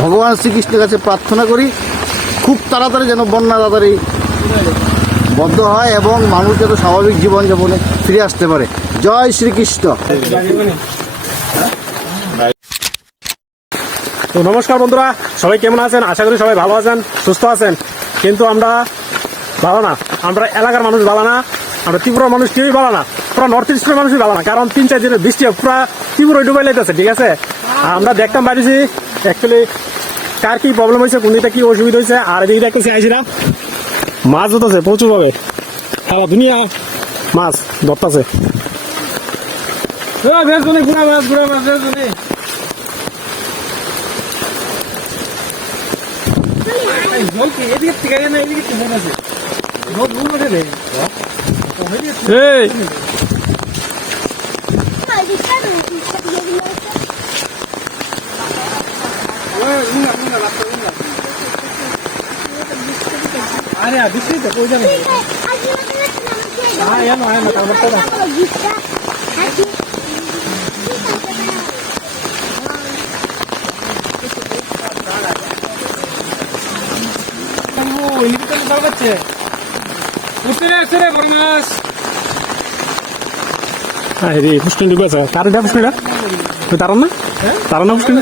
ভগবান শ্রীকৃষ্ণের কাছে প্রার্থনা করি, খুব তাড়াতাড়ি যেন বন্যা তাড়াতাড়ি বদ্ধ হয় এবং মানুষ যাতে স্বাভাবিক জীবনযাপনে ফিরে আসতে পারে। জয় শ্রীকৃষ্ণ। তো নমস্কার বন্ধুরা, সবাই কেমন আছেন? আশা করি সবাই ভালো আছেন, সুস্থ আছেন। কিন্তু আমরা ভালো না। আমরা এলাকার মানুষ ভালো না, আমরা ত্রিপুরার মানুষ কেউই ভালো না, পুরো নর্থ ইস্টের মানুষই ভালো না। কারণ তিন চার দিনের বৃষ্টি, পুরো ত্রিপুরা ডুবাই লাইতেছে, ঠিক আছে? আমরা দেখতাম পারিছি অ্যাকচুয়ালি কার কি প্রবলেম হয়েছে কোনটা কি অসুবিধা হয়েছে, আর এদিকে দেখতেছি আইসিরা মাছ ধরতেছে প্রচুর ভাবে সারা দুনিয়া মাছ ধরতেছে। এদিকে থেকে না এদিকে থেকে আছে জল ভুল ওঠে রে এই আরে বৃষ্টি তো কই যাবে ও এদিকে তো জল পাচ্ছে উঠতে রে আসছে রে বড় আরে পুষ্টি ডুবে আছে। কার এটা পুষ্টিটা তুই তার না। হ্যাঁ? তার না পুষ্টি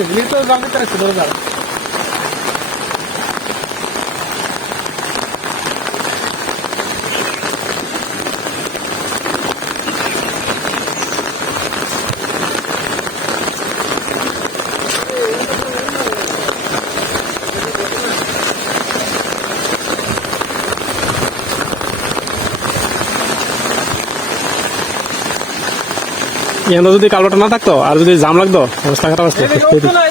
এখানে যদি কালোটা না থাকতো আর যদি জাম লাগতো অবস্থা খারাপ আসতো না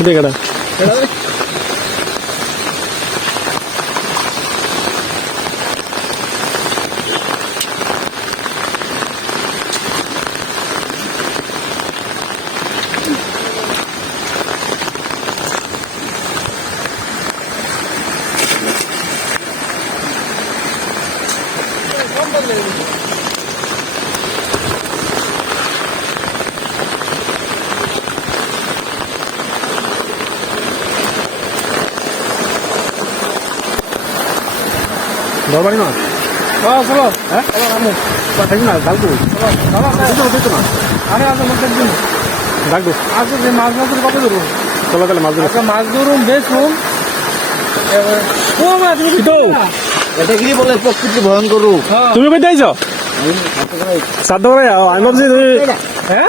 এদিকে উঠতো না চলো চলো। হ্যাঁ? আমি থাকি না ডাকবো। না আরে আজ আমাকে দিন ডাকবো। আজকে যে মাছ মাছ কত ধরুন চলো তাহলে মাছ ধরে। আচ্ছা মাছ ধরুন বেচুন ও মাছ তুমি তো এটা কি বলে? প্রকৃতি ভয়ঙ্কর রূপ। হ্যাঁ। তুমি কই যাইছো সাধ্য করে আমি ভাবছি তুমি হ্যাঁ?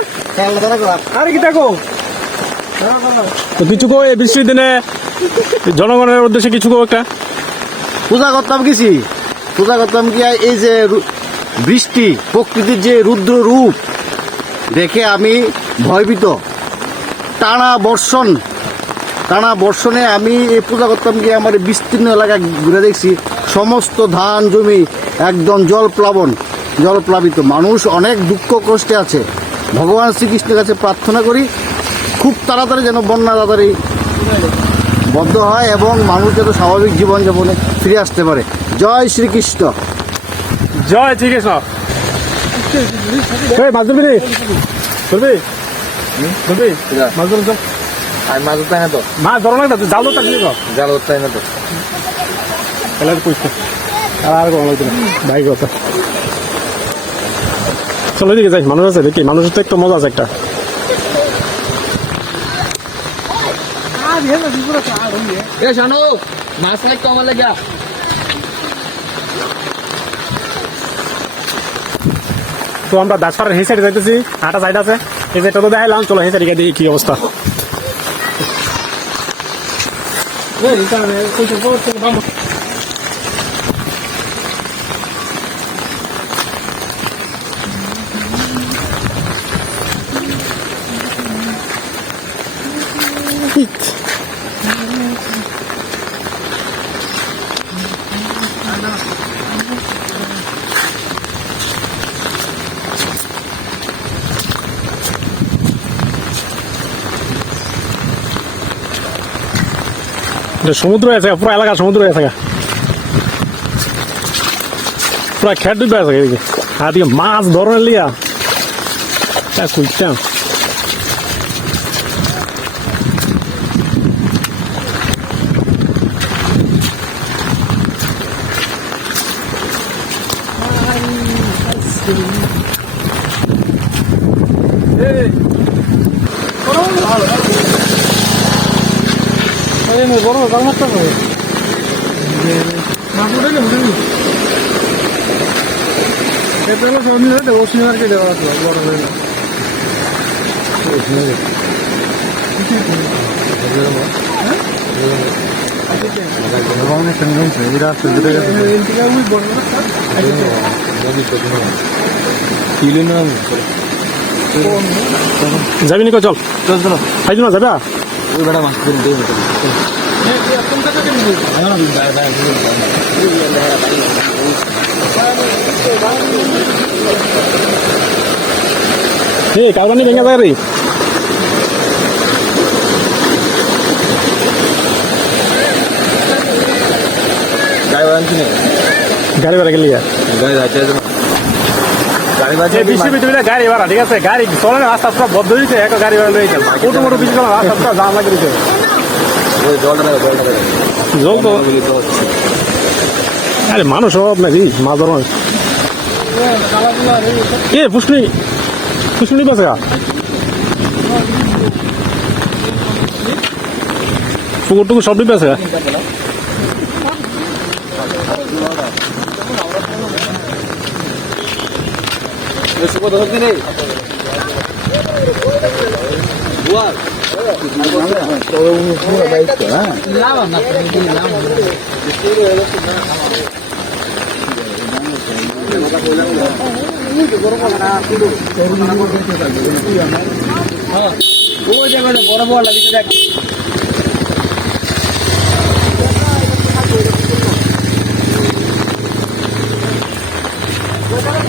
আরে কি দেখো? তো কিছু কো এই বৃষ্টির দিনে জনগণের উদ্দেশ্যে কিছু কো একটা? পূজা করতাম কিছু? পূজা করতাম কি এই যে বৃষ্টি, প্রকৃতির যে রুদ্র রূপ, দেখে আমি ভয়ভীত। টানা বর্ষণ, টানা বর্ষণে আমি এই পূজা করতাম কি আমার বিস্তীর্ণ এলাকা ঘুরে দেখছি। সমস্ত ধান জমি একদম জল প্লাবন, জল প্লাবিত। মানুষ অনেক দুঃখ কষ্টে আছে। ভগবান শ্রীকৃষ্ণের কাছে প্রার্থনা করি, খুব তাড়াতাড়ি যেন বন্যা তাড়াতাড়ি বদ্ধ হয় এবং মানুষ যাতে স্বাভাবিক জীবনযাপনে ফিরে আসতে পারে। জয় শ্রীকৃষ্ণ। জয় ঠিক আছে। মাছ ধরবি রে ধরবি ধরবি মাছ আমি না তো মাছ ধরো না তো। জাল না তো। আর আর আর কোনো লাগবে না। ভাই কথা চলো এদিকে যাই মানুষ আছে দেখি। মানুষের তো একটা মজা আছে একটা। এ শানু মাছ লাগতো আমার লাগা। তো আমরা দাসপাড়ার হেঁ সাইডে যাইতেছি আটা সাইড আছে এই সাইডটা তো দেখাইলাম চলো হেঁ সাইডে দেখি কি অবস্থা। এটা সমুদ্র আছে, পুরো এলাকা সমুদ্র আছে পুরো খেট ডুবে আছে আর মাছ ধরনের লিয়া। কইতাম এই নে বড় জাল মারতে হবে মাছ উঠে নে বুঝলি এটা হলো সব মিলে দেবো সিনেমার কেটে দেওয়া আছে বড় হয়ে না এদিকে ওই বড় যাবি নিকো চল খাইছো না যাবা এ কাউরানি ভেঙে যায় রে গাড়ি ভাড়া গেলি বৃষ্টি ভিতরে গাড়ি ভাড়া ঠিক আছে? গাড়ি চলে না রাস্তা পুরো বদ্ধ হয়েছে গাড়ি ভাড়া গেল ছোট মোটো না, রাস্তা পুরো জাম লাগিয়ে দিচ্ছে জল তো আরে মানুষ অভাব নাকি মাছ ধরো এ পুষ্কনি পুষ্কনি পাশে পুকুর টুকুর সব ডিপে আছে? বড় বড় লাগিছে দেখ।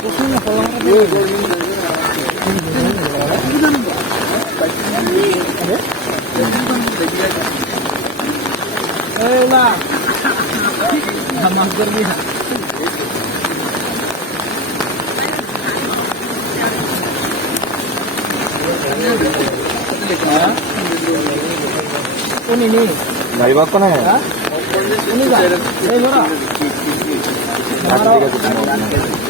ও তাই না সবাই গল্প থেকে নিয়েছে আসে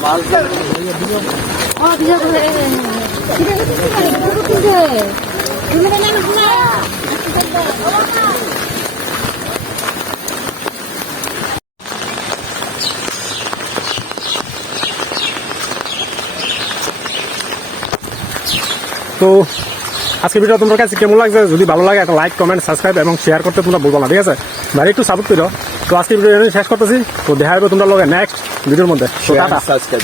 পড়। 어, 비자 그래. 기대 기대 기대. 이거 내가 하나. তো আজকে ভিডিও তোমার কাছে কেমন লাগছে? যদি ভালো লাগে একটা লাইক কমেন্ট সাবস্ক্রাইব এবং শেয়ার করতে তোমরা বলব না ঠিক আছে? ভাই একটু সাপোর্ট করো তো আজকে ভিডিও শেষ করতেছি। তো দেখা হবে তোমরা লগে নেক্সট ভিডিওর মধ্যে। সাবস্ক্রাইব